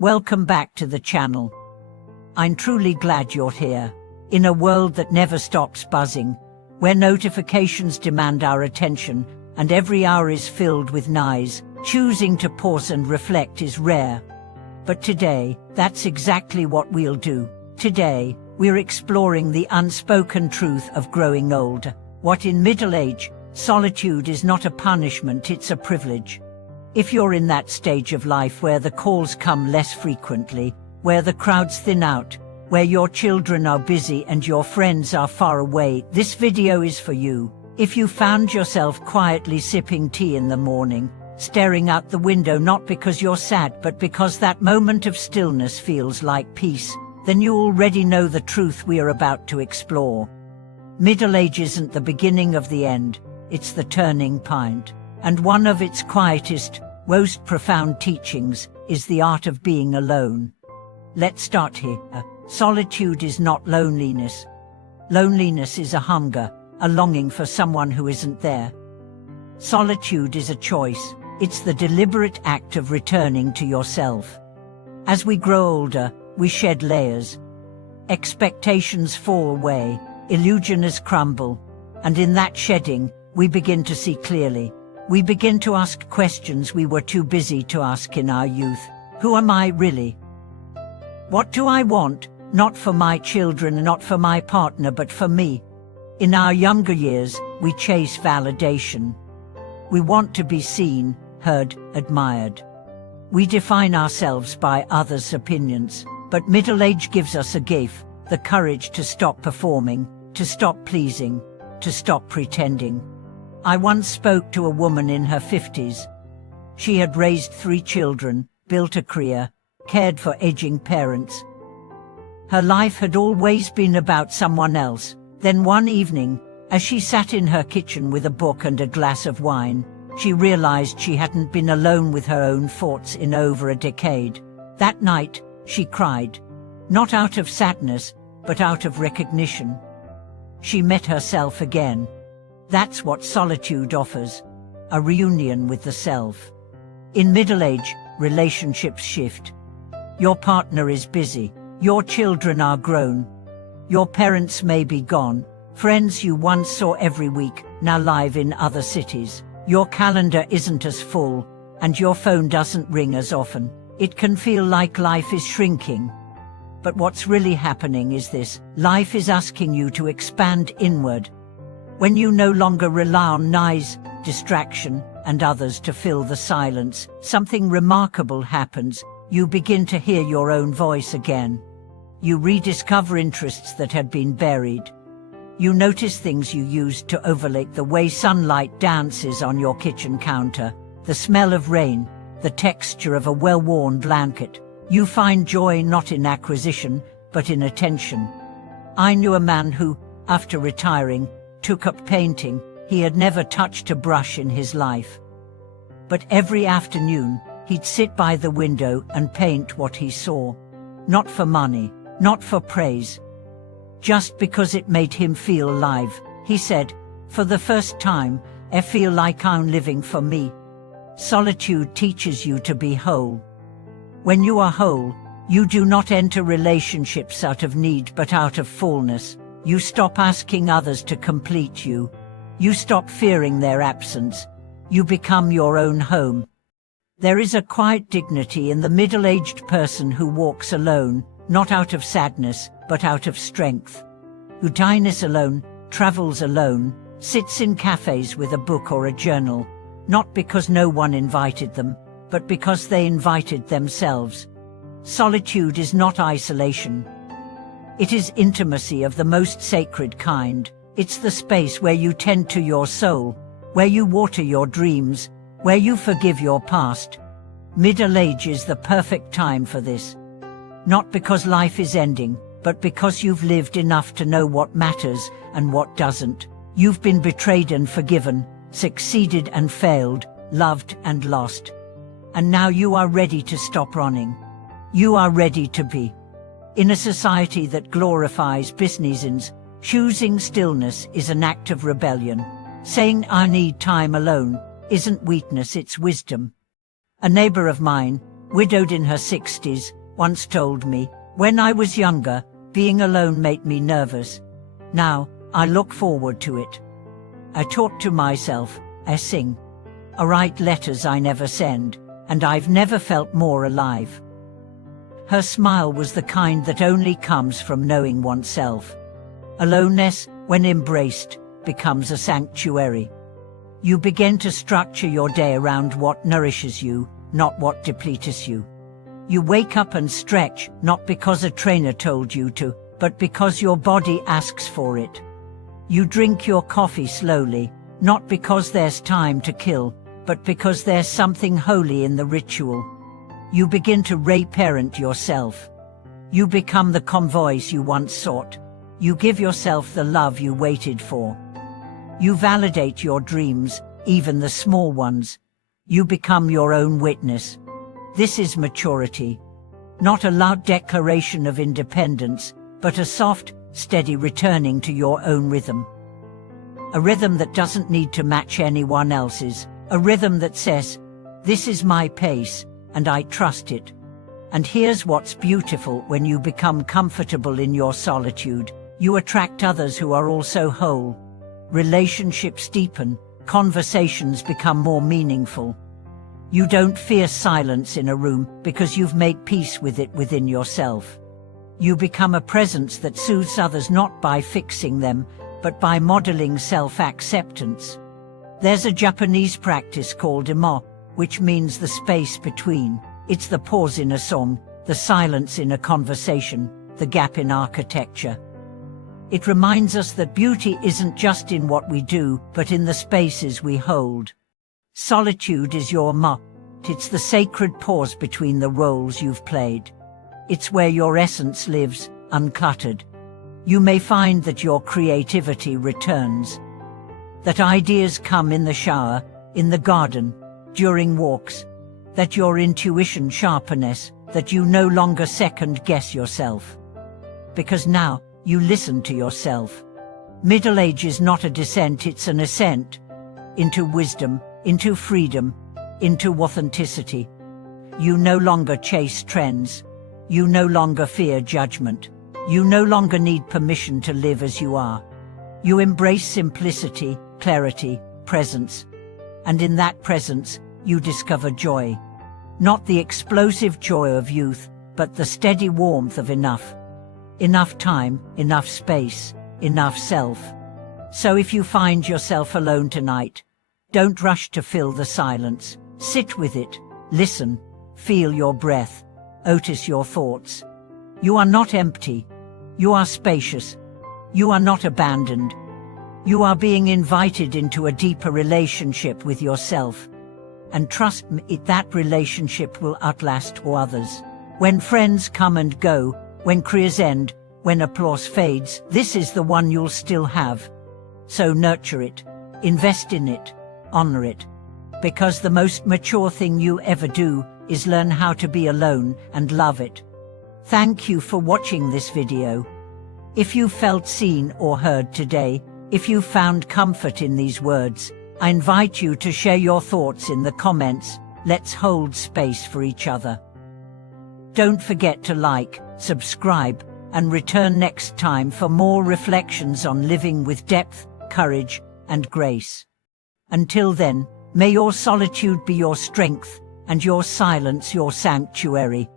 Welcome back to the channel. I'm truly glad you're here. In a world that never stops buzzing, where notifications demand our attention and every hour is filled with noise, choosing to pause and reflect is rare. But today, that's exactly what we'll do. Today, we're exploring the unspoken truth of growing older. What in middle age, solitude is not a punishment, it's a privilege. If you're in that stage of life where the calls come less frequently, where the crowds thin out, where your children are busy and your friends are far away, this video is for you. If you found yourself quietly sipping tea in the morning, staring out the window not because you're sad but because that moment of stillness feels like peace, then you already know the truth we are about to explore. Middle age isn't the beginning of the end, it's the turning point. And one of its quietest, most profound teachings is the art of being alone. Let's start here. Solitude is not loneliness. Loneliness is a hunger, a longing for someone who isn't there. Solitude is a choice. It's the deliberate act of returning to yourself. As we grow older, we shed layers. Expectations fall away, illusions crumble, and in that shedding, we begin to see clearly. We begin to ask questions we were too busy to ask in our youth. Who am I really? What do I want? Not for my children, not for my partner, but for me. In our younger years, we chase validation. We want to be seen, heard, admired. We define ourselves by others' opinions. But middle age gives us a gift, the courage to stop performing, to stop pleasing, to stop pretending. I once spoke to a woman in her 50s. She had raised 3 children, built a career, cared for aging parents. Her life had always been about someone else. Then one evening, as she sat in her kitchen with a book and a glass of wine, she realized she hadn't been alone with her own thoughts in over a decade. That night, she cried, not out of sadness, but out of recognition. She met herself again. That's what solitude offers, a reunion with the self. In middle age, relationships shift. Your partner is busy, your children are grown, your parents may be gone, friends you once saw every week now live in other cities. Your calendar isn't as full, and your phone doesn't ring as often. It can feel like life is shrinking. But what's really happening is this: life is asking you to expand inward. When you no longer rely on noise, distraction, and others to fill the silence, something remarkable happens. You begin to hear your own voice again. You rediscover interests that had been buried. You notice things you used to overlook: the way sunlight dances on your kitchen counter, the smell of rain, the texture of a well-worn blanket. You find joy not in acquisition, but in attention. I knew a man who, after retiring, took up painting. He had never touched a brush in his life. But every afternoon, he'd sit by the window and paint what he saw. Not for money, not for praise. Just because it made him feel alive. He said, for the first time, I feel like I'm living for me. Solitude teaches you to be whole. When you are whole, you do not enter relationships out of need but out of fullness. You stop asking others to complete you. You stop fearing their absence. You become your own home. There is a quiet dignity in the middle-aged person who walks alone, not out of sadness, but out of strength. Who dines alone, travels alone, sits in cafes with a book or a journal, not because no one invited them, but because they invited themselves. Solitude is not isolation. It is intimacy of the most sacred kind. It's the space where you tend to your soul, where you water your dreams, where you forgive your past. Middle age is the perfect time for this. Not because life is ending, but because you've lived enough to know what matters and what doesn't. You've been betrayed and forgiven, succeeded and failed, loved and lost. And now you are ready to stop running. You are ready to be. In a society that glorifies business, choosing stillness is an act of rebellion. Saying I need time alone isn't weakness, it's wisdom. A neighbor of mine, widowed in her 60s, once told me, "When I was younger, being alone made me nervous. Now, I look forward to it. I talk to myself, I sing. I write letters I never send, and I've never felt more alive." Her smile was the kind that only comes from knowing oneself. Aloneness, when embraced, becomes a sanctuary. You begin to structure your day around what nourishes you, not what depletes you. You wake up and stretch, not because a trainer told you to, but because your body asks for it. You drink your coffee slowly, not because there's time to kill, but because there's something holy in the ritual. You begin to reparent yourself. You become the convoys you once sought. You give yourself the love you waited for. You validate your dreams, even the small ones. You become your own witness. This is maturity. Not a loud declaration of independence, but a soft, steady returning to your own rhythm. A rhythm that doesn't need to match anyone else's. A rhythm that says, "This is my pace, and I trust it." And here's what's beautiful: when you become comfortable in your solitude, you attract others who are also whole. Relationships deepen, conversations become more meaningful. You don't fear silence in a room because you've made peace with it within yourself. You become a presence that soothes others not by fixing them, but by modeling self-acceptance. There's a Japanese practice called imo, which means the space between. It's the pause in a song, the silence in a conversation, the gap in architecture. It reminds us that beauty isn't just in what we do, but in the spaces we hold. Solitude is your imo. It's the sacred pause between the roles you've played. It's where your essence lives, uncluttered. You may find that your creativity returns. That ideas come in the shower, in the garden, during walks. That your intuition sharpens, that you no longer second-guess yourself. Because now, you listen to yourself. Middle age is not a descent, it's an ascent. Into wisdom, into freedom, into authenticity. You no longer chase trends. You no longer fear judgment. You no longer need permission to live as you are. You embrace simplicity, clarity, presence. And in that presence, you discover joy. Not the explosive joy of youth, but the steady warmth of enough. Enough time, enough space, enough self. So if you find yourself alone tonight, don't rush to fill the silence. Sit with it, listen, feel your breath, notice your thoughts. You are not empty. You are spacious. You are not abandoned. You are being invited into a deeper relationship with yourself. And trust me, that relationship will outlast all others. When friends come and go, when careers end, when applause fades, this is the one you'll still have. So nurture it, invest in it, honor it. Because the most mature thing you ever do is learn how to be alone and love it. Thank you for watching this video. If you felt seen or heard today, if you found comfort in these words, I invite you to share your thoughts in the comments. Let's hold space for each other. Don't forget to like, subscribe, and return next time for more reflections on living with depth, courage, and grace. Until then, may your solitude be your strength, and your silence your sanctuary.